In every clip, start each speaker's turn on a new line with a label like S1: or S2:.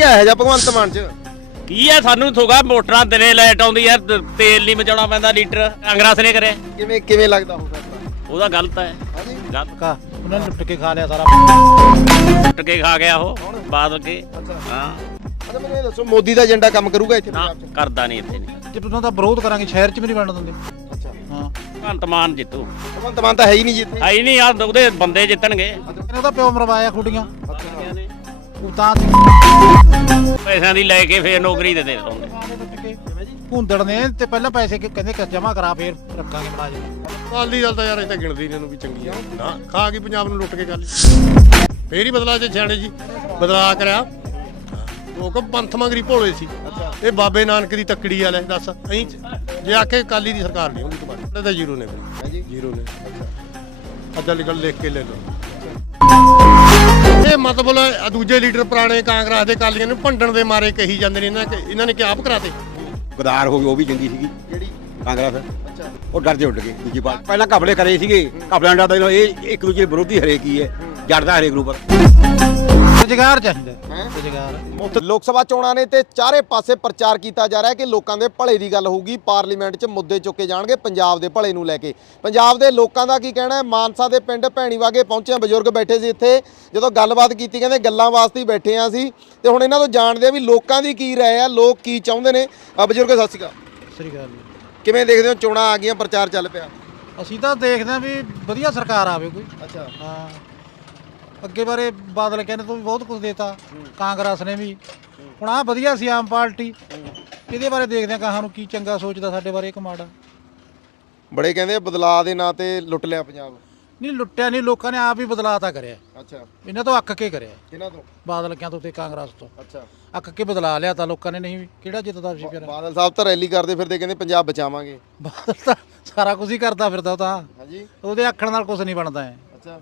S1: ਹੈ ਇਹ ਜਿਹਾ ਭਗਵੰਤ ਮਾਨ ਚ?
S2: ਕੀ ਆ ਸਾਨੂੰ ਥੋਗਾ ਮੋਟਰਾਂ ਦਿਨੇ ਲਾਈਟ ਆਉਂਦੀ ਆ ਤੇਲ ਨਹੀਂ ਮਚਾਉਣਾ ਪੈਂਦਾ ਲੀਟਰ ਕਾਂਗਰਸ ਨੇ ਕਰਿਆ
S1: ਕਿਵੇਂ ਲੱਗਦਾ ਹੋ ਫੈਸਲਾ?
S2: ਉਹਦਾ ਗਲਤ ਹੈ
S1: ਹਾਂਜੀ
S2: ਗਲਤ
S3: ਉਹਨਾਂ ਨੇ ਲੁੱਟ ਕੇ ਖਾ ਲਿਆ ਸਾਰਾ
S2: ਟੁੱਟ ਕੇ ਖਾ ਗਿਆ ਉਹ ਬਾਦਲ ਕੇ
S1: ਅੱਛਾ
S2: ਹਾਂ
S1: ਅੱਛਾ ਮੈਨੂੰ ਇਹ ਦੱਸੋ ਮੋਦੀ ਦਾ ਏਜੰਡਾ ਕੰਮ ਕਰੂਗਾ ਇੱਥੇ
S2: ਨਾ
S1: ਪੰਜਾਬ ਚ?
S2: ਕਰਦਾ ਨਹੀਂ ਇੱਥੇ ਨਹੀਂ
S3: ਜੇ ਉਹਨਾਂ ਦਾ ਵਿਰੋਧ ਕਰਾਂਗੇ ਸ਼ਹਿਰ 'ਚ ਵੀ ਨਹੀਂ ਵੰਡ ਦਿੰਦੇ
S1: ਅੱਛਾ
S3: ਹਾਂ
S2: ਭਗਵੰਤ ਮਾਨ ਜਿੱਤੂ
S1: ਭਗਵੰਤ ਮਾਨ ਤਾਂ ਹੈ ਹੀ ਨਹੀਂ ਜਿੱਥੇ।
S2: ਆਈ ਨਹੀਂ ਆ ਉਹਦੇ ਬੰਦੇ ਜਿੱਤਣਗੇ
S3: ਉਹਦਾ ਪਿਓ ਮਰਵਾਇਆ ਖੁੱਡੀਆਂ ਉਹ ਤਾਂ
S2: ਪੈਸਿਆਂ ਦੀ ਲੈ ਕੇ ਫੇਰ ਨੌਕਰੀ ਦੇ ਦਿੰਦੇ
S3: ਭੁੰਦੜ ਨੇ ਤੇ ਪਹਿਲਾਂ ਪੈਸੇ ਕਹਿੰਦੇ ਜਮਾ ਕਰਾ ਫੇਰ ਰੱਖਾਂਗੇ ਮੁਲਾਜ਼ਮ।
S4: ਅਕਾਲੀ ਦਲ ਤਾਂ ਯਾਰ ਇਹ ਤਾਂ ਗਿਣਦੀ ਨਹੀਂ ਇਹਨੂੰ ਵੀ ਚੰਗੀ ਆ ਨਾ ਖਾ ਕੇ ਪੰਜਾਬ ਨੂੰ ਲੁੱਟ ਕੇ ਗੱਲ ਫੇਰ ਹੀ ਬਦਲਾ ਜੇ ਸਿਆਣੇ ਜੀ ਬਦਲਾ ਕਰਿਆ ਲੋਕ ਪੰਥ ਮੰਗਰੀ ਭੋਲੇ ਸੀ ਇਹ ਬਾਬੇ ਨਾਨਕ ਦੀ ਤੱਕੜੀ ਵਾਲੇ ਦੱਸ ਅਹੀਂ ਜੇ ਆਖੇ ਅਕਾਲੀ ਦੀ ਸਰਕਾਰ ਨਹੀਂ ਹੁੰਦੀ ਤੁਹਾਡੇ ਤਾਂ ਜ਼ੀਰੋ ਨੇ ਫਿਰ ਜ਼ੀਰੋ ਨੇ ਅੱਧਾ ਲਿਖਲ ਲਿਖ ਕੇ ਲੈ ਲਓ ਇਹ ਮਤਲਬ ਦੂਜੇ ਲੀਡਰ ਪੁਰਾਣੇ ਕਾਂਗਰਸ ਦੇ ਅਕਾਲੀਆਂ ਨੂੰ ਭੰਡਣ ਦੇ ਮਾਰੇ ਕਹੀ ਜਾਂਦੇ ਨੇ ਇਹਨਾਂ ਨੇ ਕਿ ਆਪ ਕਰਾਤੇ
S5: ਗਦਾਰ ਹੋ ਗਈ ਉਹ ਵੀ ਚੰਗੀ ਸੀਗੀ
S1: ਕਿਹੜੀ?
S5: ਕਾਂਗਰਸ
S1: ਅੱਛਾ
S5: ਉਹ ਡਰਦੇ ਉੱਡ ਗਏ ਦੂਜੀ ਵਾਰ ਪਹਿਲਾਂ ਘਪਲੇ ਕਰੇ ਸੀਗੇ ਘਪਲਿਆਂ ਦਾ ਤਾਂ ਇਹ ਇੱਕ ਦੂਜੇ ਵਿਰੋਧੀ ਹਰੇਕ ਹੀ ਹੈ ਜੜਦਾ ਹਰੇਕ ਨੂੰ ਪਰ
S3: ਰੁਜ਼ਗਾਰ ਚਾਹੀਦਾ
S1: ਹੈਂ?
S3: ਰੁਜ਼ਗਾਰ
S1: ਲੋਕ ਸਭਾ ਚੋਣਾਂ ਨੇ ਤੇ ਚਾਰੇ ਪਾਸੇ ਪ੍ਰਚਾਰ ਕੀਤਾ ਜਾ ਰਿਹਾ ਹੈ ਕਿ ਲੋਕਾਂ ਦੇ ਭਲੇ ਦੀ ਗੱਲ ਹੋਊਗੀ। ਪਾਰਲੀਮੈਂਟ 'ਚ ਮੁੱਦੇ ਚੁੱਕੇ ਜਾਣਗੇ ਪੰਜਾਬ ਦੇ ਭਲੇ ਨੂੰ ਲੈ ਕੇ। ਪੰਜਾਬ ਦੇ ਲੋਕਾਂ ਦਾ ਕੀ ਕਹਿਣਾ ਹੈ? ਮਾਨਸਾ ਦੇ ਪਿੰਡ ਭੈਣੀਵਾਗੇ ਪਹੁੰਚੇ ਬਜ਼ੁਰਗ ਬੈਠੇ ਸੀ ਇੱਥੇ, ਜਦੋਂ ਗੱਲਬਾਤ ਕੀਤੀ ਕਹਿੰਦੇ ਗੱਲਾਂ ਵਾਸਤੇ ਹੀ ਬੈਠੇ ਆ ਸੀ ਤੇ ਹੁਣ ਇਹਨਾਂ ਤੋਂ ਜਾਣਦੇ ਆ ਵੀ ਲੋਕਾਂ ਦੀ ਕੀ ਰਾਏ ਆ, ਲੋਕ ਕੀ ਚਾਹੁੰਦੇ ਨੇ। ਬਜ਼ੁਰਗ ਸਤਿ ਸ਼੍ਰੀ ਅਕਾਲ।
S3: ਸਹੀ ਗੱਲ
S1: ਕਿਵੇਂ ਦੇਖਦੇ ਹੋ ਚੋਣਾਂ ਆ ਗਈਆਂ, ਪ੍ਰਚਾਰ ਚੱਲ ਪਿਆ?
S3: ਅਸੀਂ ਤਾਂ ਦੇਖਦੇ ਹਾਂ ਵੀ ਵਧੀਆ ਸਰਕਾਰ ਆਵੇ ਕੋਈ।
S1: ਅੱਛਾ
S3: ਹਾਂ ਅੱਗੇ ਬਾਰੇ ਬਾਦਲ ਕਹਿੰਦੇ ਤੋਂ ਵੀ ਬਹੁਤ ਕੁਝ ਦੇਤਾ, ਕਾਂਗਰਸ ਨੇ ਵੀ। ਹੁਣ ਆਹ ਵਧੀਆ ਸੀ ਆਮ ਪਾਰਟੀ, ਇਹਦੇ ਬਾਰੇ ਦੇਖਦੇ ਹਾਂ ਕਹਾਂ ਨੂੰ ਕੀ ਚੰਗਾ ਸੋਚਦਾ ਸਾਡੇ ਬਾਰੇ ਇੱਕ ਮਾੜਾ।
S1: ਬੜੇ ਕਹਿੰਦੇ ਬਦਲਾਅ ਦੇ ਨਾਂ ਤੇ ਲੁੱਟ ਲਿਆ ਪੰਜਾਬ।
S3: ਨਹੀਂ ਲੁੱਟਿਆ ਨਹੀਂ, ਲੋਕਾਂ ਨੇ ਆਪ ਹੀ ਬਦਲਾਅ ਤਾਂ ਕਰਿਆ।
S1: ਅੱਛਾ
S3: ਇਹਨਾਂ ਤੋਂ ਅੱਕ ਕੇ ਕਰਿਆ,
S1: ਕਿਹਨਾਂ ਤੋਂ?
S3: ਬਾਦਲ ਕਿਆਂ ਤੋਂ ਤੇ ਕਾਂਗਰਸ ਤੋਂ
S1: ਅੱਛਾ
S3: ਅੱਕ ਕੇ ਬਦਲਾ ਲਿਆ ਤਾਂ ਲੋਕਾਂ ਨੇ। ਨਹੀਂ ਕਿਹੜਾ ਜਿੱਤਦਾ ਸੀ ਫਿਰ?
S1: ਬਾਦਲ ਸਾਹਿਬ ਤਾਂ ਰੈਲੀ ਕਰਦੇ ਫਿਰਦੇ ਕਹਿੰਦੇ ਪੰਜਾਬ ਬਚਾਵਾਂਗੇ।
S3: ਬਾਦਲ ਤਾਂ ਸਾਰਾ ਕੁਝ ਹੀ ਕਰਦਾ ਫਿਰਦਾ ਉਹ ਤਾਂ,
S1: ਹਾਂਜੀ
S3: ਉਹਦੇ ਆਖਣ ਨਾਲ ਕੁਝ ਨਹੀਂ ਬਣਦਾ ਹੈ।
S1: ਅੱਛਾ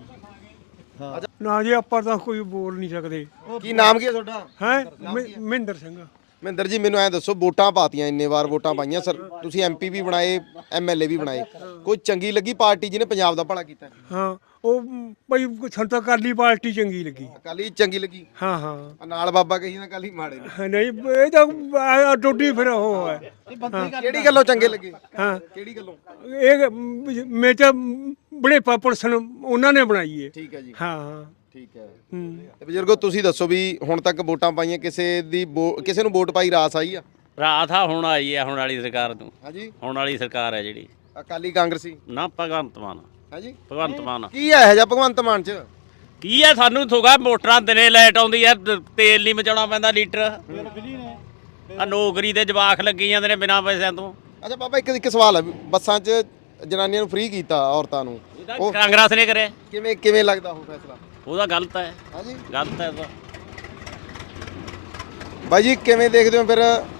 S6: ਨਾ ਜੀ ਆਪਾਂ ਤਾਂ ਕੋਈ ਬੋਲ ਨਹੀਂ ਸਕਦੇ।
S1: ਕੀ ਨਾਮ ਕੀ ਹੈ ਤੁਹਾਡਾ?
S6: ਹੈ ਮਹਿੰਦਰ ਸਿੰਘ।
S1: ਮਹਿੰਦਰ ਜੀ ਮੈਨੂੰ ਐ ਦੱਸੋ, ਵੋਟਾਂ ਪਾਤੀਆਂ, ਇੰਨੇ ਵਾਰ ਵੋਟਾਂ ਪਾਈਆਂ ਸਰ, ਤੁਸੀਂ ਐਮਪੀ ਵੀ ਬਣਾਏ, ਐਮਐਲਏ ਵੀ ਬਣਾਏ, ਕੋਈ ਚੰਗੀ ਲੱਗੀ ਪਾਰਟੀ ਜਿਹਨੇ ਪੰਜਾਬ ਦਾ ਭਲਾ ਕੀਤਾ?
S6: ਹਾਂ ਉਹ ਭਾਈ ਸਾਨੂੰ ਤਾਂ ਅਕਾਲੀ ਪਾਰਟੀ ਚੰਗੀ ਲੱਗੀ।
S1: ਅਕਾਲੀ ਚੰਗੀ ਲੱਗੀ?
S6: ਹਾਂ ਹਾਂ
S1: ਨਾਲ ਬਾਬਾ ਕਹੀ ਨਾ ਅਕਾਲੀ ਮਾੜੇ ਨੇ।
S6: ਨਹੀਂ ਇਹ ਤਾਂ ਟੋਟੀ ਫਿਰ ਉਹ ਹੈ।
S1: ਕਿਹੜੀ ਗੱਲੋਂ ਚੰਗੇ ਲੱਗੇ?
S6: ਹਾਂ
S1: ਕਿਹੜੀ ਗੱਲੋਂ?
S6: ਇਹ ਮੈਂ ਤਾਂ ਬੜੇ ਪੁਲਿਸ ਨੂੰ ਉਹਨਾਂ ਨੇ ਬਣਾਈ ਹੈ।
S1: ਠੀਕ ਹੈ ਜੀ,
S6: ਹਾਂ ਹਾਂ
S1: ਠੀਕ ਹੈ।
S6: ਹੂੰ।
S1: ਤੇ ਬਜ਼ੁਰਗੋ ਤੁਸੀਂ ਦੱਸੋ ਵੀ ਹੁਣ ਤੱਕ ਵੋਟਾਂ ਪਾਈਆਂ, ਕਿਸੇ ਨੂੰ ਵੋਟ ਪਾਈ ਰਾਸ ਆਈ ਆ?
S2: ਰਾਤ ਆ ਹੁਣ ਆਈ ਹੈ ਹੁਣ ਵਾਲੀ ਸਰਕਾਰ ਨੂੰ।
S1: ਹਾਂਜੀ
S2: ਹੁਣ ਵਾਲੀ ਸਰਕਾਰ ਹੈ ਜਿਹੜੀ
S1: ਅਕਾਲੀ ਕਾਂਗਰਸੀ?
S2: ਨਾ ਭਗਵੰਤ ਮਾਨ।
S1: ਹਾਂਜੀ
S2: ਭਗਵੰਤ ਮਾਨ
S1: ਕੀ ਹੈ ਇਹ ਜਿਹਾ ਭਗਵੰਤ ਮਾਨ ਚ?
S2: ਕੀ ਆ ਸਾਨੂੰ ਥੋਗਾ ਮੋਟਰਾਂ ਦਿਨੇ ਲਾਈਟ ਆਉਂਦੀ ਆ ਤੇਲ ਨਹੀਂ ਮਚਾਉਣਾ ਪੈਂਦਾ ਲੀਟਰ ਆ ਨੌਕਰੀ ਤੇ ਜਵਾਕ ਲੱਗੀ ਜਾਂਦੇ ਨੇ ਬਿਨਾਂ ਪੈਸਿਆਂ ਤੋਂ।
S1: ਅੱਛਾ ਬਾਬਾ ਇੱਕ ਸਵਾਲ ਹੈ, ਬੱਸਾਂ 'ਚ ਜਨਾਨੀਆਂ ਨੂੰ ਫ੍ਰੀ ਕੀਤਾ ਔਰਤਾਂ ਨੂੰ,
S2: ਇਹਦਾ ਕਾਂਗਰਸ ਨੇ ਕਰਿਆ
S1: ਕਿਵੇਂ ਲੱਗਦਾ ਉਹ ਫੈਸਲਾ?
S2: ਉਹਦਾ ਗਲਤ ਹੈ
S1: ਹਾਂਜੀ
S2: ਗਲਤ ਹੈ ਉਹਦਾ।
S1: ਬਾਈ ਜੀ ਕਿਵੇਂ ਦੇਖਦੇ ਹੋ ਫਿਰ?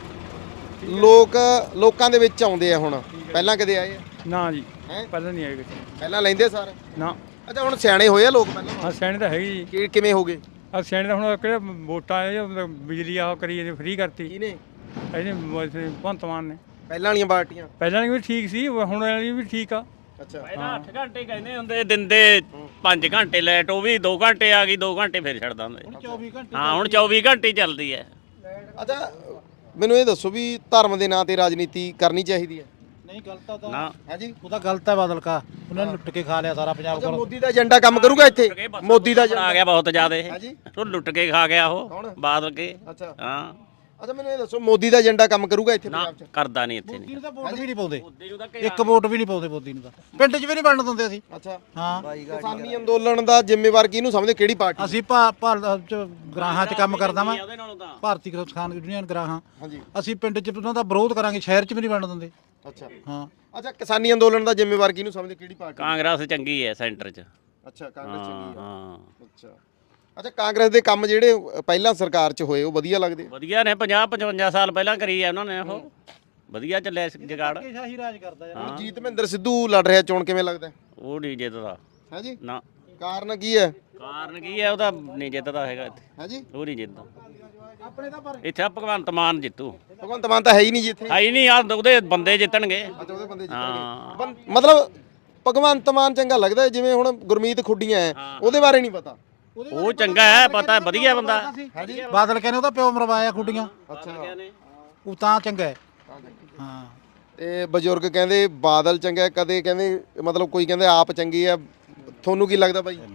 S1: ਲੋਕਾਂ ਦੇ ਵਿੱਚ ਆਉਂਦੇ ਆ ਹੁਣ, ਪਹਿਲਾਂ ਕਦੇ ਆਏ ਆ?
S6: ਨਾ ਜੀ
S1: ਹੈਂ?
S6: ਪਹਿਲਾਂ ਨਹੀਂ ਆਏ ਕਿਸੇ
S1: ਪਹਿਲਾਂ ਲੈਂਦੇ ਸਾਰੇ?
S6: ਨਾ।
S1: ਅੱਛਾ ਹੁਣ ਸਿਆਣੇ ਹੋਏ ਆ ਲੋਕ ਪਹਿਲਾਂ?
S6: ਹਾਂ ਸੈਣ ਤਾਂ ਹੈਗੀ ਜੀ।
S1: ਕਿਵੇਂ ਹੋ ਗਏ?
S6: ਆ ਸੈਣ ਦਾ ਹੁਣ ਕਿਹੜੇ ਵੋਟਾਂ ਆਏ ਬਿਜਲੀ ਆਹ ਕਰੀ ਫ੍ਰੀ ਕਰਤੀ
S1: ਕਿਹਨੇ?
S6: ਇਹਨੇ ਭਗਵੰਤ ਮਾਨ ਨੇ।
S1: ਪਹਿਲਾਂ ਵਾਲੀਆਂ ਪਾਰਟੀਆਂ?
S6: ਪਹਿਲਾਂ ਵੀ ਠੀਕ ਸੀ, ਹੁਣ ਵਾਲੀ ਵੀ ਠੀਕ ਆ।
S1: ਅੱਛਾ
S2: ਪਹਿਲਾਂ 8 ਘੰਟੇ ਕਹਿੰਦੇ ਹੁੰਦੇ ਦਿੰਦੇ 5 ਘੰਟੇ ਲਾਈਟ, ਉਹ ਵੀ 2 ਘੰਟੇ ਆ ਗਈ, 2 ਘੰਟੇ ਫਿਰ ਛੱਡ ਦਿੰਦੇ।
S3: 24 ਘੰਟੇ
S2: ਹਾਂ ਹੁਣ 24 ਘੰਟੇ ਹੀ ਚੱਲਦੀ ਹੈ।
S1: ਅੱਛਾ ਮੈਨੂੰ ਇਹ ਦੱਸੋ ਵੀ ਧਰਮ ਦੇ ਨਾਂ ਤੇ ਰਾਜਨੀਤੀ ਕਰਨੀ ਚਾਹੀਦੀ ਹੈ?
S3: ਨਹੀਂ ਗਲਤ ਆ
S2: ਨਾ
S1: ਹਾਂਜੀ
S3: ਉਹਦਾ ਗਲਤ ਹੈ ਬਾਦਲ ਕਾ, ਉਹਨਾਂ ਨੇ ਲੁੱਟ ਕੇ ਖਾ ਲਿਆ ਸਾਰਾ ਪੰਜਾਬ
S1: ਅੱਛਾ
S3: ਕੋਲ।
S1: ਮੋਦੀ ਦਾ ਏਜੰਡਾ ਕੰਮ ਕਰੂਗਾ ਇੱਥੇ? ਮੋਦੀ ਦਾ
S2: ਆ
S1: ਏਜੰਡਾ?
S2: ਗਿਆ ਬਹੁਤ ਜ਼ਿਆਦਾ ਇਹ,
S1: ਹਾਂਜੀ
S2: ਉਹ ਲੁੱਟ ਕੇ ਖਾ ਗਿਆ ਉਹ
S1: ਕੌਣ?
S2: ਬਾਦਲ ਕੇ।
S1: ਅੱਛਾ
S2: ਹਾਂ
S1: ਅੱਛਾ ਮੈਨੂੰ ਇਹ ਦੱਸੋ, ਮੋਦੀ ਦਾ ਏਜੰਡਾ ਕੰਮ ਕਰੂਗਾ ਇੱਥੇ
S2: ਨਾ
S1: ਪੰਜਾਬ 'ਚ?
S2: ਕਰਦਾ ਨਹੀਂ ਇੱਥੇ
S3: ਮੋਦੀ
S2: ਨਹੀਂ।
S3: ਨੂੰ ਤਾਂ ਵੋਟ ਵੀ ਨਹੀਂ ਪਾਉਂਦੇ,
S2: ਤਾਂ
S3: ਇੱਕ ਵੋਟ ਵੀ ਨਹੀਂ ਪਾਉਂਦੇ ਮੋਦੀ ਨੂੰ ਤਾਂ। ਪਿੰਡ 'ਚ ਵੀ ਨਹੀਂ ਵੰਡ ਦਿੰਦੇ ਅਸੀਂ।
S1: ਅੱਛਾ
S3: ਹਾਂ
S1: ਕਿਸਾਨੀ ਅੰਦੋਲਨ ਦਾ ਜ਼ਿੰਮੇਵਾਰ ਕਿਹਨੂੰ ਸਮਝਦੇ, ਕਿਹੜੀ ਪਾਰਟੀ?
S3: ਅਸੀਂ ਭਾਰਤ ਚ ਗ੍ਰਾਹਾਂ 'ਚ ਕੰਮ ਕਰਦਾ ਵਾਂ,
S2: ਉਹਦੇ ਨਾਲੋਂ ਤਾਂ
S3: ਭਾਰਤੀ ਕਿਸਾਨ ਯੂਨੀਅਨ ਗ੍ਰਾਹਾਂ।
S1: ਹਾਂਜੀ
S3: ਅਸੀਂ ਪਿੰਡ 'ਚ ਉਹਨਾਂ ਦਾ ਵਿਰੋਧ ਕਰਾਂਗੇ, ਸ਼ਹਿਰ 'ਚ ਵੀ ਨਹੀਂ ਵੰਡ ਦਿੰਦੇ।
S1: ਅੱਛਾ
S3: ਹਾਂ
S1: ਅੱਛਾ ਕਿਸਾਨੀ ਅੰਦੋਲਨ ਦਾ ਜ਼ਿੰਮੇਵਾਰ ਕਿਹਨੂੰ ਸਮਝਦੇ, ਕਿਹੜੀ ਪਾਰਟੀ?
S2: ਕਾਂਗਰਸ ਚੰਗੀ ਹੈ ਸੈਂਟਰ 'ਚ।
S1: ਅੱਛਾ ਕਾਂਗਰਸ ਚੰਗੀ ਹੈ।
S2: ਹਾਂ
S1: ਅੱਛਾ ਅੱਛਾ ਕਾਂਗਰਸ ਦੇ ਕੰਮ ਜਿਹੜੇ ਪਹਿਲਾਂ ਸਰਕਾਰ 'ਚ ਹੋਏ ਉਹ ਵਧੀਆ ਲੱਗਦੇ?
S2: ਵਧੀਆ ਨੇ, 50-55 ਸਾਲ ਪਹਿਲਾਂ ਕਰੀ ਹੈ ਉਹਨਾਂ ਨੇ ਉਹ, ਵਧੀਆ ਚੱਲਿਆ ਜਗਾੜ।
S3: ਸ਼ਾਹੀ ਰਾਜ ਕਰਦਾ ਯਾਰ।
S2: ਹਾਂ
S1: ਜੀਤ ਮਹਿੰਦਰ ਸਿੱਧੂ ਲੜ ਰਿਹਾ ਚੋਣ, ਕਿਵੇਂ ਲੱਗਦਾ?
S2: ਉਹ ਨਹੀਂ ਜਿੱਤਦਾ।
S1: ਹਾਂਜੀ
S2: ਨਾ
S1: ਕਾਰਨ ਕੀ ਹੈ?
S2: ਕਾਰਨ ਕੀ ਹੈ? ਉਹਦਾ ਨਹੀਂ ਜਿੱਤਦਾ ਹੈਗਾ ਇੱਥੇ,
S1: ਹਾਂਜੀ
S2: ਉਹ ਨਹੀਂ ਜਿੱਤਦਾ
S3: ਆਪਣੇ ਤਾਂ ਪਰ
S2: ਇੱਥੇ। ਭਗਵੰਤ ਮਾਨ ਜਿੱਤੂ।
S1: ਭਗਵੰਤ ਮਾਨ ਤਾਂ ਹੈ ਹੀ ਨਹੀਂ ਜਿੱਥੇ।
S2: ਆਈ ਨਹੀਂ ਆ, ਉਹਦੇ ਬੰਦੇ ਜਿੱਤਣਗੇ।
S1: ਅੱਛਾ ਉਹਦੇ ਬੰਦੇ
S2: ਹਾਂ
S1: ਜਿੱਤਣਗੇ। ਮਤਲਬ ਭਗਵੰਤ ਮਾਨ ਚੰਗਾ ਲੱਗਦਾ, ਜਿਵੇਂ ਹੁਣ ਗੁਰਮੀਤ ਖੁੱਡੀਆਂ ਹੈ, ਉਹਦੇ ਬਾਰੇ ਨਹੀਂ ਪਤਾ?
S2: ਉਹ ਚੰਗਾ ਹੈ, ਪਤਾ ਵਧੀਆ ਬੰਦਾ।
S3: ਬਾਦਲ ਕਹਿੰਦੇ ਉਹਦਾ ਪਿਓ ਮਰਵਾਇਆ ਖੁੱਡੀਆਂ,
S1: ਅੱਛਾ
S3: ਉਹ ਤਾਂ ਚੰਗਾ ਹੈ। ਹਾਂ
S1: ਤੇ ਬਜ਼ੁਰਗ ਕਹਿੰਦੇ ਬਾਦਲ ਚੰਗਾ, ਕਦੇ ਕਹਿੰਦੇ ਮਤਲਬ ਕੋਈ ਕਹਿੰਦੇ ਆਪ ਚੰਗੀ ਆ, ਤੁਹਾਨੂੰ ਕੀ ਲੱਗਦਾ ਬਾਈ?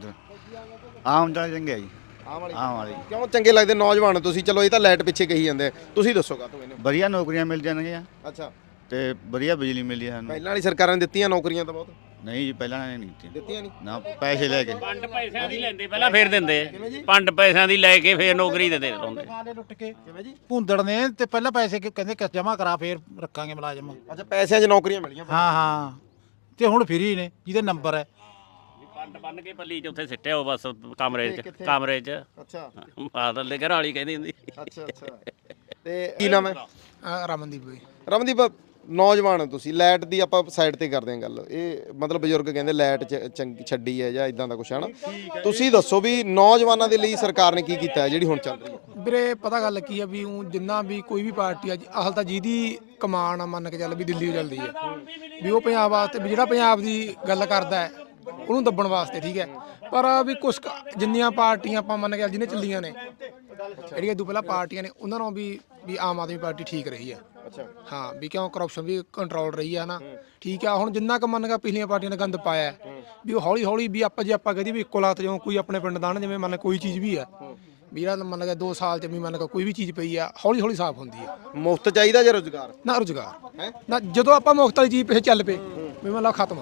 S5: ਆਮ ਤਾਂ ਚੰਗੇ ਆ ਜੀ,
S1: ਆਮ ਵਾਲੀ
S5: ਆਮ ਵਾਲੇ
S1: ਕਿਉਂ ਚੰਗੇ ਲੱਗਦੇ ਨੌਜਵਾਨ ਤੁਸੀਂ? ਚਲੋ ਇਹ ਤਾਂ ਲਾਈਟ ਪਿੱਛੇ ਕਹੀ ਜਾਂਦੇ ਆ, ਤੁਸੀਂ ਦੱਸੋ ਕਾਹਤੋਂ ਇਹਨੂੰ?
S5: ਵਧੀਆ ਨੌਕਰੀਆਂ ਮਿਲ ਜਾਣਗੀਆਂ
S1: ਅੱਛਾ,
S5: ਤੇ ਵਧੀਆ ਬਿਜਲੀ ਮਿਲਦੀ ਹੈ ਸਾਨੂੰ।
S1: ਪਹਿਲਾਂ ਵਾਲੀ ਸਰਕਾਰਾਂ ਨੇ ਦਿੱਤੀਆਂ ਨੌਕਰੀਆਂ ਤਾਂ ਬਹੁਤ
S5: ਨਹੀਂ ਜੀ, ਪਹਿਲਾਂ ਨੇ ਨਹੀਂ ਦਿੱਤੀ
S1: ਦਿੱਤੀਆਂ ਨਹੀਂ।
S5: ਨਾ, ਪੈਸੇ ਲੈ ਕੇ।
S2: ਪੰਡ ਪੈਸਿਆਂ ਦੀ ਲੈਂਦੇ ਪਹਿਲਾਂ ਫੇਰ ਦਿੰਦੇ, ਪੰਡ ਪੈਸਿਆਂ ਦੀ ਲੈ ਕੇ ਫੇਰ ਨੌਕਰੀ ਦਿੰਦੇ ਲਾਉਂਦੇ।
S3: ਖਾਲੇ ਲੁੱਟ ਕੇ
S1: ਕਿਵੇਂ ਜੀ?
S3: ਭੁੰਦੜ ਨੇ ਤੇ ਪਹਿਲਾਂ ਪੈਸੇ ਕਹਿੰਦੇ ਜਮਾ ਕਰਾ ਫੇਰ ਰੱਖਾਂਗੇ ਮੁਲਾਜ਼ਮ।
S1: ਅੱਛਾ, ਪੈਸਿਆਂ 'ਚ ਨੌਕਰੀਆਂ ਮਿਲੀਆਂ।
S3: ਹਾਂ ਹਾਂ, ਤੇ ਹੁਣ ਫਰੀ ਨੇ ਜਿਹਦੇ ਨੰਬਰ ਹੈ।
S2: ਪੰਡ ਬੰਨ ਕੇ ਪੱਲੀ 'ਚ ਉੱਥੇ ਸਿੱਟਿਆ ਉਹ ਬਸ ਕਮਰੇ 'ਚ
S1: ਕਿੱਥੇ?
S2: ਕਮਰੇ 'ਚ
S1: ਅੱਛਾ
S2: ਬਾਦਲ ਦੇ ਘਰ ਵਾਲੀ ਕਹਿੰਦੀ ਹੁੰਦੀ।
S1: ਅੱਛਾ ਅੱਛਾ। ਤੇ ਕੀ ਨਾਮ ਹੈ?
S3: ਰਮਨਦੀਪ ਬਈ।
S1: ਰਮਨਦੀਪ, ਨੌਜਵਾਨ ਹੋ ਤੁਸੀਂ, ਲਾਈਟ ਦੀ ਆਪਾਂ ਸਾਈਡ ਤੇ ਕਰਦੇ ਹਾਂ ਗੱਲ। ਇਹ ਮਤਲਬ ਬਜ਼ੁਰਗ ਕਹਿੰਦੇ ਲਾਈਟ ਛੱਡੀ ਹੈ ਜਾਂ ਇਦਾਂ ਦਾ ਕੁਛ ਹੈ ਨਾ, ਤੁਸੀਂ ਦੱਸੋ ਵੀ ਨੌਜਵਾਨਾਂ ਦੇ ਲਈ ਸਰਕਾਰ ਨੇ ਕੀ ਕੀਤਾ ਹੈ ਜਿਹੜੀ ਹੁਣ ਚੱਲ ਰਹੀ ਹੈ?
S7: ਵੀਰੇ ਪਤਾ ਗੱਲ ਕੀ ਆ ਵੀ ਊਂ ਜਿੰਨਾ ਵੀ ਕੋਈ ਵੀ ਪਾਰਟੀ ਆ ਅਸਲ ਤਾਂ ਜਿਹਦੀ ਕਮਾਨ ਆ ਮੰਨ ਕੇ ਚੱਲ ਵੀ ਦਿੱਲੀ ਚੱਲਦੀ ਹੈ ਵੀ ਉਹ ਪੰਜਾਬ ਵਾਸਤੇ ਵੀ ਜਿਹੜਾ ਪੰਜਾਬ ਦੀ ਗੱਲ ਕਰਦਾ ਹੈ ਉਹਨੂੰ ਦੱਬਣ ਵਾਸਤੇ, ਠੀਕ ਹੈ। ਪਰ ਵੀ ਕੁਛ ਜਿੰਨੀਆਂ ਪਾਰਟੀਆਂ ਆਪਾਂ ਮੰਨ ਕੇ ਚੱਲ ਜਿਹਨੇ ਚੱਲੀਆਂ ਨੇ ਜਿਹੜੀਆਂ ਇਦੋਂ ਪਹਿਲਾਂ ਪਾਰਟੀਆਂ ਨੇ ਉਹਨਾਂ ਨੂੰ ਵੀ ਆਮ ਆਦਮੀ ਪਾਰਟੀ ਠੀਕ ਰਹੀ ਆ। ਹਾਂ ਵੀ ਕਿਉਂ ਕਰਪਸ਼ਨ ਵੀ ਕੰਟਰੋਲ ਰਹੀ ਆ ਨਾ, ਠੀਕ ਆ। ਹੁਣ ਜਿੰਨਾ ਕੁ ਮੰਨ ਕੇ ਪਿਛਲੀਆਂ ਪਾਰਟੀਆਂ ਨੇ ਗੰਦ ਪਾਇਆ ਵੀ ਉਹ ਹੌਲੀ ਹੌਲੀ ਵੀ ਆਪਾਂ ਜੇ ਆਪਾਂ ਕਹਦੇ ਵੀ ਇੱਕੋ ਲਾਤ ਜਿਉਂ ਕੋਈ ਆਪਣੇ ਪਿੰਡ ਦਾਣ ਜਿਵੇਂ ਮੰਨ ਕੋਈ ਚੀਜ਼ ਵੀ ਆ ਵੀ ਜਿਹੜਾ ਮੰਨ ਕੇ 2 ਸਾਲ ਚ ਵੀ ਮੰਨ ਕੇ ਕੋਈ ਵੀ ਚੀਜ਼ ਪਈ ਆ ਹੌਲੀ ਹੌਲੀ ਸਾਫ਼ ਹੁੰਦੀ ਆ।
S1: ਮੁਫਤ ਚਾਹੀਦਾ ਜਾਂ ਰੁਜ਼ਗਾਰ?
S7: ਨਾ ਰੁਜ਼ਗਾਰ ਨਾ, ਜਦੋਂ ਆਪਾਂ ਮੁਫਤ ਵਾਲੀ ਚੀਜ਼ ਪਿੱਛੇ ਚੱਲ ਪਏ ਵੀ ਮੰਨ ਲਾ ਖਤਮ ਆ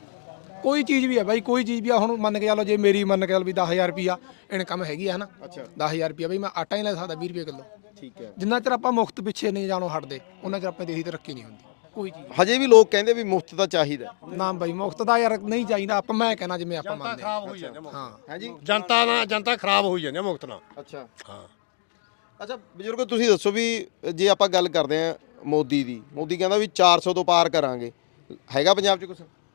S7: ਕੋਈ ਚੀਜ਼ ਵੀ ਆ ਬਾਈ, ਕੋਈ ਚੀਜ਼ ਵੀ ਆ। ਹੁਣ ਮੰਨ ਕੇ ਚੱਲੋ ਜੇ ਮੇਰੀ ਮੰਨ ਕੇ ਚੱਲ ਵੀ 10,000 ਰੁਪਿਆ ਇਨਕਮ ਹੈਗੀ ਆ ਹਨਾ, 10,000 ਰੁਪਿਆ ਬਈ ਮੈਂ ਆਟਾ ਹੀ ਲੈ ਸਕਦਾ 20 ਰੁਪਏ ਕਿਲੋ।
S1: ਠੀਕ ਹੈ।
S7: ਜਿੰਨਾ ਚਿਰ ਆਪਾਂ ਮੁਫਤ ਪਿੱਛੇ ਨਹੀਂ ਜਾਣੋਂ ਹਟਦੇ ਉਹਨਾਂ ਚਿਰ ਆਪਣੇ ਦੇਸ਼ ਦੀ ਤਰੱਕੀ ਨਹੀਂ ਹੁੰਦੀ ਕੋਈ ਚੀਜ਼।
S1: ਹਜੇ ਵੀ ਲੋਕ ਕਹਿੰਦੇ ਵੀ ਮੁਫਤ ਤਾਂ ਚਾਹੀਦਾ।
S7: ਨਾ ਬਾਈ ਮੁਫਤ ਦਾ ਯਾਰ ਨਹੀਂ ਚਾਹੀਦਾ। ਆਪਾਂ ਮੈਂ ਕਹਿਣਾ ਜਿਵੇਂ ਆਪਾਂ
S4: ਜਨਤਾ
S7: ਮੰਨਦੇ
S4: ਖਰਾਬ ਹੋਈ ਜਾਂਦੀ ਆ
S7: ਹਾਂ
S1: ਹੈ ਜੀ?
S4: ਜਨਤਾ ਖਰਾਬ ਹੋਈ ਜਾਂਦੀ ਆ ਮੁਕਤ ਨਾਲ।
S1: ਅੱਛਾ
S4: ਹਾਂ,
S1: ਅੱਛਾ ਬਜ਼ੁਰਗੋ, ਤੁਸੀਂ ਦੱਸੋ ਵੀ ਜੇ ਆਪਾਂ ਗੱਲ ਕਰਦੇ ਆ ਮੋਦੀ ਦੀ, ਮੋਦੀ ਕਹਿੰਦਾ ਵੀ 400 ਤੋਂ ਪਾਰ ਕਰਾਂਗੇ, ਹੈਗਾ ਪੰਜਾਬ 'ਚ ਕੁਛ?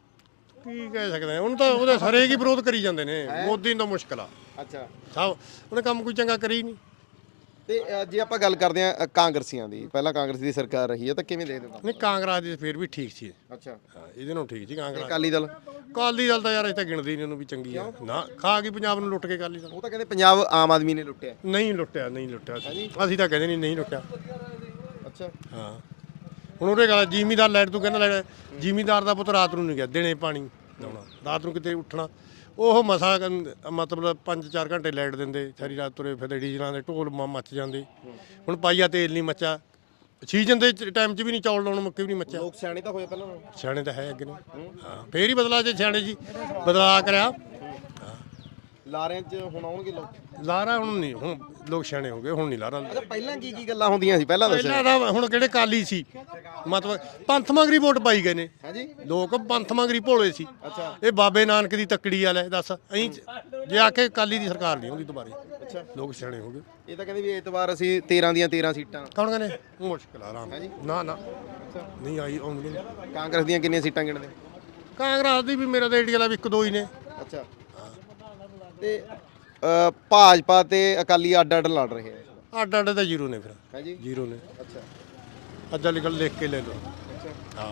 S4: ਕੀ ਕਹਿ ਸਕਦੇ ਆ, ਹੁਣ ਤਾਂ ਉਹਦੇ ਸਾਰੇ ਹੀ ਵਿਰੋਧ ਕਰੀ ਜਾਂਦੇ ਨੇ। ਮੋਦੀ ਨੂੰ ਤਾਂ ਮੁਸ਼ਕਲ ਆ
S1: ਅੱਛਾ।
S4: ਸਭ, ਉਹਨੇ ਕੰਮ ਕੋਈ ਚੰਗਾ ਕਰੀ ਨਹੀਂ।
S1: ਤੇ ਜੇ ਆਪਾਂ ਗੱਲ ਕਰਦੇ ਆ ਕਾਂਗਰਸੀਆਂ ਦੀ, ਪਹਿਲਾਂ ਕਾਂਗਰਸ ਦੀ ਸਰਕਾਰ ਰਹੀ ਹੈ ਤਾਂ ਕਿਵੇਂ ਦੇਖਦੇ ਹੋ?
S4: ਨਹੀਂ, ਕਾਂਗਰਸ ਦੀ ਫਿਰ ਵੀ ਠੀਕ ਸੀ।
S1: ਅੱਛਾ।
S4: ਹਾਂ, ਇਹਦੇ ਨਾਲ ਠੀਕ ਸੀ ਕਾਂਗਰਸ।
S1: ਅਕਾਲੀ ਦਲ?
S4: ਅਕਾਲੀ ਦਲ ਤਾਂ ਯਾਰ ਇੱਥੇ ਗਿਣਦੀ ਨਹੀਂ ਉਹਨੂੰ ਵੀ ਚੰਗੀ ਆ ਨਾ, ਖਾ ਗਈ ਪੰਜਾਬ ਨੂੰ ਲੁੱਟ ਕੇ ਅਕਾਲੀ ਦਲ।
S1: ਉਹ ਤਾਂ ਕਹਿੰਦੇ ਪੰਜਾਬ ਆਮ ਆਦਮੀ ਨੇ ਲੁੱਟਿਆ।
S4: ਨਹੀਂ ਲੁੱਟਿਆ, ਨਹੀਂ ਲੁੱਟਿਆ। ਅਸੀਂ ਤਾਂ ਕਹਿੰਦੇ ਨਹੀਂ ਲੁੱਟਿਆ।
S1: ਅੱਛਾ।
S4: ਹਾਂ, ਹੁਣ ਉਹਦੇ ਗੱਲ ਜ਼ਿਮੀਦਾਰ ਲਾਈਟ, ਤੂੰ ਕਹਿੰਦਾ ਲਾਈਟ, ਜ਼ਿਮੀਦਾਰ ਦਾ ਪੁੱਤ ਰਾਤ ਨੂੰ ਨਹੀਂ ਗਿਆ ਦਿਨੇ ਪਾਣੀ ਲਾਉਣਾ, ਰਾਤ ਨੂੰ ਕਿਤੇ ਉੱਠਣਾ। ਉਹ ਮਸਾ ਮਤਲਬ 5-4 ਘੰਟੇ ਲਾਈਟ ਦਿੰਦੇ, ਸਾਰੀ ਰਾਤ ਤੁਰੇ ਫਿਰਦੇ ਡੀਜ਼ਲਾਂ ਦੇ ਢੋਲ ਮੱਚ ਜਾਂਦੇ। ਹੁਣ ਪਾਈਆ ਤੇਲ ਨਹੀਂ ਮੱਚਾ, ਸੀਜ਼ਨ ਦੇ ਟਾਈਮ 'ਚ ਵੀ ਨਹੀਂ ਚੌਲ ਲਾਉਣ ਮੁੱਕੇ ਵੀ ਨਹੀਂ ਮੱਚਿਆ।
S1: ਲੋਕ ਸਿਆਣੇ ਤਾਂ ਹੋਏ ਪਹਿਲਾਂ।
S4: ਸਿਆਣੇ ਤਾਂ ਹੈ ਅੱਗੇ ਨੇ। ਹਾਂ, ਫੇਰ ਹੀ ਬਦਲਾ ਜੇ ਸਿਆਣੇ ਜੀ ਬਦਲਾ ਕਰਿਆ।
S1: ਲਾਰਿਆਂ 'ਚ ਹੁਣ ਆਉਣਗੇ ਲੋਕ।
S4: ਲਾਰਾ ਹੁਣ ਨਹੀਂ, ਹੁਣ ਲੋਕ ਸਿਆਣੇ ਹੋ ਗਏ, ਹੁਣ ਨਹੀਂ ਲਾਰਾ।
S1: ਅੱਛਾ, ਪਹਿਲਾਂ ਕੀ ਕੀ ਗੱਲਾਂ ਹੁੰਦੀਆਂ ਸੀ ਪਹਿਲਾਂ ਦੱਸੋ?
S4: ਪਹਿਲਾਂ ਤਾਂ ਹੁਣ ਕਿਹੜੇ ਕਾਲੀ ਸੀ, ਮਤਲਬ ਪੰਥ ਮੰਗਰੀ ਵੋਟ ਪਾਈ ਗਏ ਨੇ
S1: ਹਾਂਜੀ।
S4: ਲੋਕ, ਪੰਥ ਮੰਗਰੀ ਭੋਲੇ ਸੀ।
S1: ਅੱਛਾ।
S4: ਇਹ ਬਾਬੇ ਨਾਨਕ ਦੀ ਤੱਕੜੀ ਵਾਲੇ ਦੱਸ ਅਹੀਂ ਜੇ ਆਖੇ ਕਾਲੀ ਦੀ ਸਰਕਾਰ ਨਹੀਂ ਹੁੰਦੀ ਦੁਬਾਰੇ।
S1: ਅੱਛਾ।
S4: ਲੋਕ ਸਿਆਣੇ ਹੋ ਗਏ।
S1: ਇਹ ਤਾਂ ਕਹਿੰਦੇ ਵੀ ਐਤਵਾਰ ਅਸੀਂ 13 ਦੀਆਂ 13 ਸੀਟਾਂ।
S4: ਕੌਣ ਕਹਿੰਦੇ? ਮੁਸ਼ਕਿਲ ਆ ਆਰਾਮ ਨਾ ਨਾ ਨਹੀਂ ਆਈ ਆਉਂਦੀ ਨਹੀਂ।
S1: ਕਾਂਗਰਸ ਦੀਆਂ ਕਿੰਨੀਆਂ ਸੀਟਾਂ ਗਿਣਦੇ?
S4: ਕਾਂਗਰਸ ਦੀ ਵੀ ਮੇਰਾ ਤਾਂ ਏਡੀ ਵਾਲਾ ਵੀ 1-2 ਹੀ ਨੇ।
S1: ਅੱਛਾ। ਤੇ ਭਾਜਪਾ ਤੇ ਅਕਾਲੀ ਅੱਡ ਅੱਡ ਲੜ ਰਹੇ ਆ।
S4: ਅੱਡ ਅੱਡ ਤਾਂ ਜ਼ੀਰੋ ਨੇ ਫਿਰ।
S1: ਹਾਂਜੀ।
S4: ਜ਼ੀਰੋ ਨੇ।
S1: ਅੱਛਾ।
S4: ਅੱਧਾ ਲਿਖ ਕੇ ਲੈ ਲਓ। ਹਾਂ,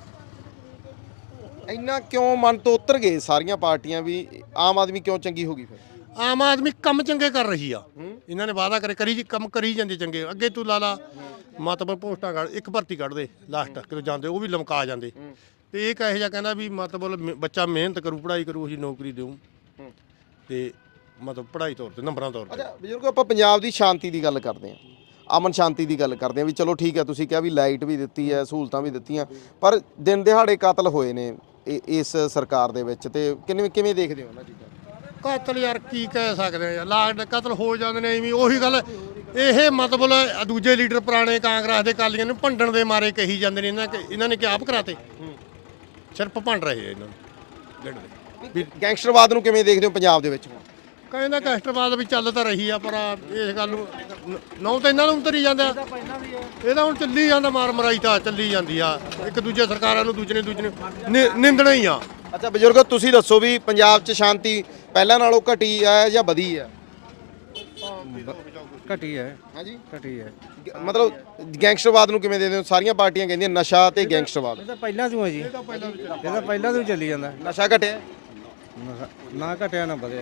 S1: ਇੰਨਾ ਕਿਉਂ ਮਨ ਤੋਂ ਉਤਰ ਗਏ ਸਾਰੀਆਂ ਪਾਰਟੀਆਂ ਵੀ ਆਮ ਆਦਮੀ ਕਿਉਂ ਚੰਗੀ ਹੋ ਗਈ ਫਿਰ?
S4: ਆਮ ਆਦਮੀ ਕੰਮ ਚੰਗੇ ਕਰ ਰਹੀ ਆ। ਇਹਨਾਂ ਨੇ ਵਾਅਦਾ ਕਰੀ ਕੰਮ ਕਰੀ ਜਾਂਦੇ ਚੰਗੇ। ਅੱਗੇ ਤੂੰ ਲਾ ਲਾ ਮਤਲਬ ਪੋਸਟਾਂ ਕੱਢ, ਇੱਕ ਭਰਤੀ ਕੱਢਦੇ ਲਾਸਟ ਕਿਤੇ ਜਾਂਦੇ ਉਹ ਵੀ ਲਮਕਾ ਜਾਂਦੇ। ਤੇ ਇਹ ਕਹੇ ਜਾ ਕਹਿੰਦਾ ਵੀ ਮਤਲਬ ਬੱਚਾ ਮਿਹਨਤ ਕਰੂ, ਪੜ੍ਹਾਈ ਕਰੂ, ਅਸੀਂ ਨੌਕਰੀ ਦੇਊ ਤੇ ਮਤਲਬ ਪੜ੍ਹਾਈ ਤੌਰ ਤੇ ਨੰਬਰਾਂ ਤੌਰ ਤੇ।
S1: ਅੱਛਾ ਬਜ਼ੁਰਗੋ, ਆਪਾਂ ਪੰਜਾਬ ਦੀ ਸ਼ਾਂਤੀ ਦੀ ਗੱਲ ਕਰਦੇ ਹਾਂ, ਅਮਨ ਸ਼ਾਂਤੀ ਦੀ ਗੱਲ ਕਰਦੇ ਹਾਂ ਵੀ ਚਲੋ ਠੀਕ ਹੈ, ਤੁਸੀਂ ਕਿਹਾ ਵੀ ਲਾਈਟ ਵੀ ਦਿੱਤੀ ਹੈ, ਸਹੂਲਤਾਂ ਵੀ ਦਿੱਤੀਆਂ, ਪਰ ਦਿਨ ਦਿਹਾੜੇ ਕਤਲ ਹੋਏ ਨੇ ਇਸ ਸਰਕਾਰ ਦੇ ਵਿੱਚ, ਤੇ ਕਿਵੇਂ ਦੇਖਦੇ ਹੋ ਉਹਨਾਂ ਚੀਜ਼ਾਂ?
S4: ਕਤਲ ਯਾਰ ਕੀ ਕਹਿ ਸਕਦੇ ਆ ਯਾਰ, ਲਾਗ ਕਤਲ ਹੋ ਜਾਂਦੇ ਨੇ ਐਵੇਂ। ਉਹੀ ਗੱਲ ਇਹ ਮਤਲਬ ਦੂਜੇ ਲੀਡਰ ਪੁਰਾਣੇ ਕਾਂਗਰਸ ਦੇ ਕਾਲੀਆਂ ਨੂੰ ਭੰਡਣ ਦੇ ਮਾਰੇ ਕਹੀ ਜਾਂਦੇ ਨੇ। ਇਹਨਾਂ ਨੇ ਕਿ ਆਪ ਕਰਾਤੇ, ਸਿਰਫ ਭੰਡ ਰਹੇ ਆ ਇਹਨਾਂ ਨੂੰ।
S1: ਗੈਂਗਸਟਰਵਾਦ ਨੂੰ ਕਿਵੇਂ ਦੇਖਦੇ ਹੋ ਪੰਜਾਬ ਦੇ ਵਿੱਚ?
S4: ਕਹਿੰਦਾ ਕਸ਼ਟਵਾਦ ਵੀ ਚੱਲ ਤਾਂ ਰਹੀ ਆ, ਪਰ ਇਸ ਗੱਲ ਨੂੰ ਨੌ ਤਾਂ ਇਹਨਾਂ ਨੂੰ ਉਤਰੀ ਜਾਂਦਾ। ਇਹਦਾ ਹੁਣ ਚੱਲੀ ਜਾਂਦਾ, ਮਾਰ ਮਰਾਈ ਤਾਂ ਚੱਲੀ ਜਾਂਦੀ ਆ। ਇੱਕ ਦੂਜੇ ਸਰਕਾਰਾਂ ਨੂੰ ਦੂਜੇ ਨੇ ਨਿੰਦਣਾ ਹੀ ਆ।
S1: ਅੱਛਾ ਬਜ਼ੁਰਗੋ, ਤੁਸੀਂ ਦੱਸੋ ਵੀ ਪੰਜਾਬ 'ਚ ਸ਼ਾਂਤੀ ਪਹਿਲਾਂ ਨਾਲੋਂ ਘਟੀ ਹੈ ਜਾਂ ਵਧੀ ਹੈ?
S8: ਘਟੀ ਹੈ।
S1: ਹਾਂਜੀ,
S8: ਘਟੀ ਹੈ।
S1: ਮਤਲਬ ਗੈਂਗਸਟਰਵਾਦ ਨੂੰ ਕਿਵੇਂ ਦੇਖਦੇ ਹੋ? ਸਾਰੀਆਂ ਪਾਰਟੀਆਂ ਕਹਿੰਦੀਆਂ ਨਸ਼ਾ ਤੇ ਗੈਂਗਸਟਰਵਾਦ।
S8: ਇਹ ਤਾਂ ਪਹਿਲਾਂ ਤੋਂ ਹੈ ਜੀ, ਇਹ ਤਾਂ ਪਹਿਲਾਂ ਤੋਂ ਚੱਲੀ ਜਾਂਦਾ।
S1: ਨਸ਼ਾ ਘਟਿਆ?
S8: ਨਾ ਘਟਿਆ ਨਾ ਵਧਿਆ।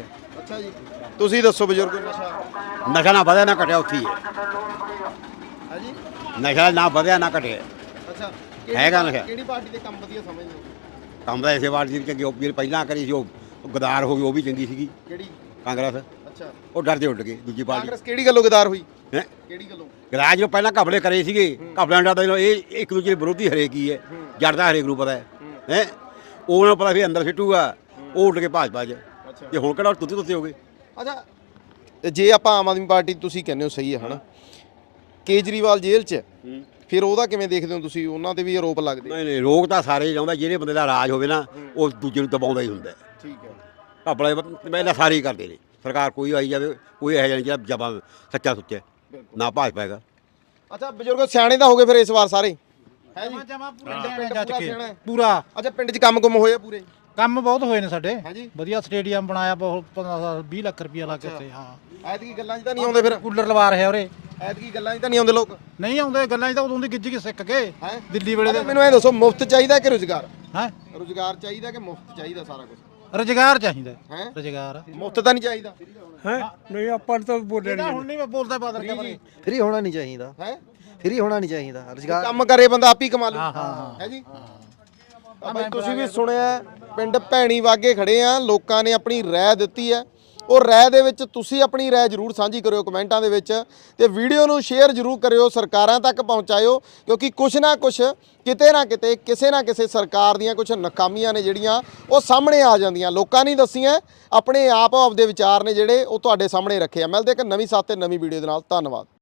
S1: ਅੱਛਾ ਜੀ ਤੁਸੀਂ ਦੱਸੋ ਬਜ਼ੁਰਗ ਨਸ਼ਾ
S5: ਨਸ਼ਾ ਨਾ ਵਧਿਆ ਨਾ ਘਟਿਆ ਉੱਥੇ ਹੀ ਹੈ
S1: ਹੈ ਜੀ
S5: ਨਸ਼ਾ ਨਾ ਵਧਿਆ ਨਾ ਘਟਿਆ
S1: ਅੱਛਾ
S5: ਹੈਗਾ ਨਸ਼ਾ।
S1: ਕਿਹੜੀ ਪਾਰਟੀ ਦੇ ਕੰਮ ਵਧੀਆ ਸਮਝਦੇ ਹੋ
S5: ਕੰਮ ਦਾ ਇਸੇ ਵਾਰ ਦੀ ਚੰਗੀ ਉਹ ਜਿਹੜੀ ਪਹਿਲਾਂ ਕਰੀ ਸੀ ਉਹ ਗਦਾਰ ਹੋ ਗਈ ਉਹ ਵੀ ਚੰਗੀ ਸੀਗੀ
S1: ਕਿਹੜੀ
S5: ਕਾਂਗਰਸ
S1: ਅੱਛਾ
S5: ਉਹ ਡਰਦੇ ਉੱਡ ਗਏ ਦੂਜੀ ਪਾਰਟੀ
S1: ਕਾਂਗਰਸ ਕਿਹੜੀ ਗੱਲੋਂ ਗਦਾਰ ਹੋਈ
S5: ਹੈ
S1: ਕਿਹੜੀ ਗੱਲੋਂ
S5: ਗਰਾਜ ਨੂੰ ਪਹਿਲਾਂ ਘਪਲੇ ਕਰੇ ਸੀਗੇ ਘਪਲਿਆਂ ਦਾ ਇਹ ਇੱਕ ਦੂਜੇ ਦੇ ਵਿਰੋਧੀ ਹਰੇਕ ਹੀ ਹੈ ਜੜਦਾ ਹਰੇਕ ਨੂੰ ਪਤਾ ਹੈ ਉਹਨਾਂ ਨੂੰ ਪਤਾ ਵੀ ਅੰਦਰ ਸਿੱਟੂਗਾ ਉਹ ਉੱਡ ਕੇ ਭਾਜਪਾ 'ਚ ਤੇ ਹੁਣ ਕਿਹੜਾ ਤੁੱਤੇ ਹੋ ਗਏ।
S1: ਅੱਛਾ ਜੇ ਆਪਾਂ ਆਮ ਆਦਮੀ ਪਾਰਟੀ ਤੁਸੀਂ ਕਹਿੰਦੇ ਹੋ ਸਹੀ ਹੈ ਹਨਾ ਕੇਜਰੀਵਾਲ ਜੇਲ੍ਹ 'ਚ ਫਿਰ ਉਹਦਾ ਕਿਵੇਂ ਦੇਖਦੇ ਹੋ ਤੁਸੀਂ ਉਹਨਾਂ ਤੇ ਵੀ ਆਰੋਪ ਲੱਗਦੇ
S5: ਨਹੀਂ ਨਹੀਂ ਲੋਕ ਤਾਂ ਸਾਰੇ ਹੀ ਚਾਹੁੰਦਾ ਜਿਹੜੇ ਬੰਦੇ ਦਾ ਰਾਜ ਹੋਵੇ ਨਾ ਉਹ ਦੂਜੇ ਨੂੰ ਦਬਾਉਂਦਾ ਹੀ ਹੁੰਦਾ
S1: ਠੀਕ ਹੈ
S5: ਘਪਲੇ ਪਹਿਲਾਂ ਸਾਰੇ ਹੀ ਕਰਦੇ ਨੇ ਸਰਕਾਰ ਕੋਈ ਆਈ ਜਾਵੇ ਕੋਈ ਇਹੋ ਜਿਹਾ ਨਹੀਂ ਜਿਹੜਾ ਜਬਾ ਸੱਚਾ ਸੁੱਚਾ ਨਾ ਭਾਜਪਾ ਹੈਗਾ।
S1: ਅੱਛਾ ਬਜ਼ੁਰਗੋ ਸਿਆਣੇ ਤਾਂ ਹੋ ਗਏ ਫਿਰ ਇਸ ਵਾਰ ਸਾਰੇ ਹੈ ਜੀ
S3: ਜਮਾ ਪੂਰਾ
S1: ਪਿੰਡ
S3: ਜੱਜ
S1: ਪੂਰਾ
S3: ਕੇ
S1: ਸਿਆਣਾ ਹੈ।
S3: ਪੂਰਾ
S1: ਅੱਛਾ ਪਿੰਡ 'ਚ ਕੰਮ ਹੋਏ ਆ ਪੂਰੇ
S3: ਕੰਮ ਬਹੁਤ ਹੋਏ ਨੇ ਸਾਡੇ
S1: ਹਾਂਜੀ
S3: ਵਧੀਆ ਸਟੇਡੀਅਮ ਬਣਾਇਆ ਬਹੁਤ 20 ਲੱਖ ਰੁਪਇਆ ਲੱਗ ਗਿਆ ਤੇ ਹਾਂ
S1: ਐਤਕੀ ਗੱਲਾਂ 'ਚ ਤਾਂ ਨਹੀਂ ਆਉਂਦੇ ਫਿਰ
S3: ਕੂਲਰ ਲਵਾ ਰਿਹਾ ਉਰੇ
S1: ਐਤਕੀ ਗੱਲਾਂ 'ਚ ਤਾਂ ਨਹੀਂ ਆਉਂਦੇ ਲੋਕ
S3: ਨਹੀਂ ਆਉਂਦੇ ਗੱਲਾਂ 'ਚ ਤਾਂ ਉਦੋਂ ਦੀ ਗਿੱਜ ਕੇ ਸਿੱਖ ਗਏ
S1: ਹੈਂ?
S3: ਦਿੱਲੀ ਵੇਲੇ ਦੇ
S1: ਮੈਨੂੰ ਐ ਦੱਸੋ ਮੁਫਤ ਚਾਹੀਦਾ ਕਿ ਰੁਜ਼ਗਾਰ
S3: ਹੈ
S1: ਰੁਜ਼ਗਾਰ ਚਾਹੀਦਾ ਕਿ ਮੁਫਤ ਚਾਹੀਦਾ ਸਾਰਾ ਕੁਝ
S3: ਰੁਜ਼ਗਾਰ ਚਾਹੀਦਾ
S1: ਹੈ
S3: ਰੁਜ਼ਗਾਰ
S1: ਮੁਫਤ ਤਾਂ ਨਹੀਂ ਚਾਹੀਦਾ
S6: ਹੈ ਨਹੀਂ ਆਪਾਂ ਤਾਂ ਬੋਲਿਆ ਨਹੀਂ
S3: ਹੁਣ ਨਹੀਂ ਮੈਂ ਬੋਲਦਾ ਬਾਦਲ ਕੇ ਬਾਰੇ
S8: ਫ੍ਰੀ ਹੋਣਾ ਨਹੀਂ ਚਾਹੀਦਾ
S1: ਹੈ
S8: ਫ੍ਰੀ ਹੋਣਾ ਨਹੀਂ ਚਾਹੀਦਾ ਰੁਜ਼ਗਾਰ
S1: ਕੰਮ ਕਰੇ ਬੰਦਾ ਆਪ ਹੀ ਕਮਾ ਲੂ
S3: ਹਾਂ।
S1: ਹੈ ਜੀ ਤਾਂ ਬਾਈ ਤੁਸੀਂ ਵੀ ਸੁਣਿਆ ਪਿੰਡ ਭੈਣੀ ਵਾਗੇ ਖੜੇ ਆ ਲੋਕਾਂ ਨੇ ਆਪਣੀ ਰਾਏ ਦਿੱਤੀ ਹੈ ਉਹ ਰਾਏ ਦੇ ਵਿੱਚ ਤੁਸੀਂ ਆਪਣੀ ਰਾਏ ਜ਼ਰੂਰ ਸਾਂਝੀ ਕਰਿਓ ਕਮੈਂਟਾਂ ਦੇ ਵਿੱਚ ਤੇ ਵੀਡੀਓ ਨੂੰ ਸ਼ੇਅਰ ਜ਼ਰੂਰ ਕਰਿਓ ਸਰਕਾਰਾਂ ਤੱਕ ਪਹੁੰਚਾਇਓ ਕਿਉਂਕਿ ਕੁਛ ਨਾ ਕੁਛ ਕਿਤੇ ਨਾ ਕਿਤੇ ਕਿਸੇ ਨਾ ਕਿਸੇ ਸਰਕਾਰ ਦੀਆਂ ਕੁਝ ਨਾਕਾਮੀਆਂ ਨੇ ਜਿਹੜੀਆਂ ਉਹ ਸਾਹਮਣੇ ਆ ਜਾਂਦੀਆਂ ਲੋਕਾਂ ਨੇ ਦੱਸੀਆਂ ਆਪਣੇ ਆਪ ਆਪਦੇ ਵਿਚਾਰ ਨੇ ਜਿਹੜੇ ਉਹ ਤੁਹਾਡੇ ਸਾਹਮਣੇ ਰੱਖੇ ਆ ਮਿਲਦੇ ਇੱਕ ਨਵੀਂ ਸਾਥ ਤੇ ਨਵੀਂ ਵੀਡੀਓ ਦੇ ਨਾਲ ਧੰਨਵਾਦ।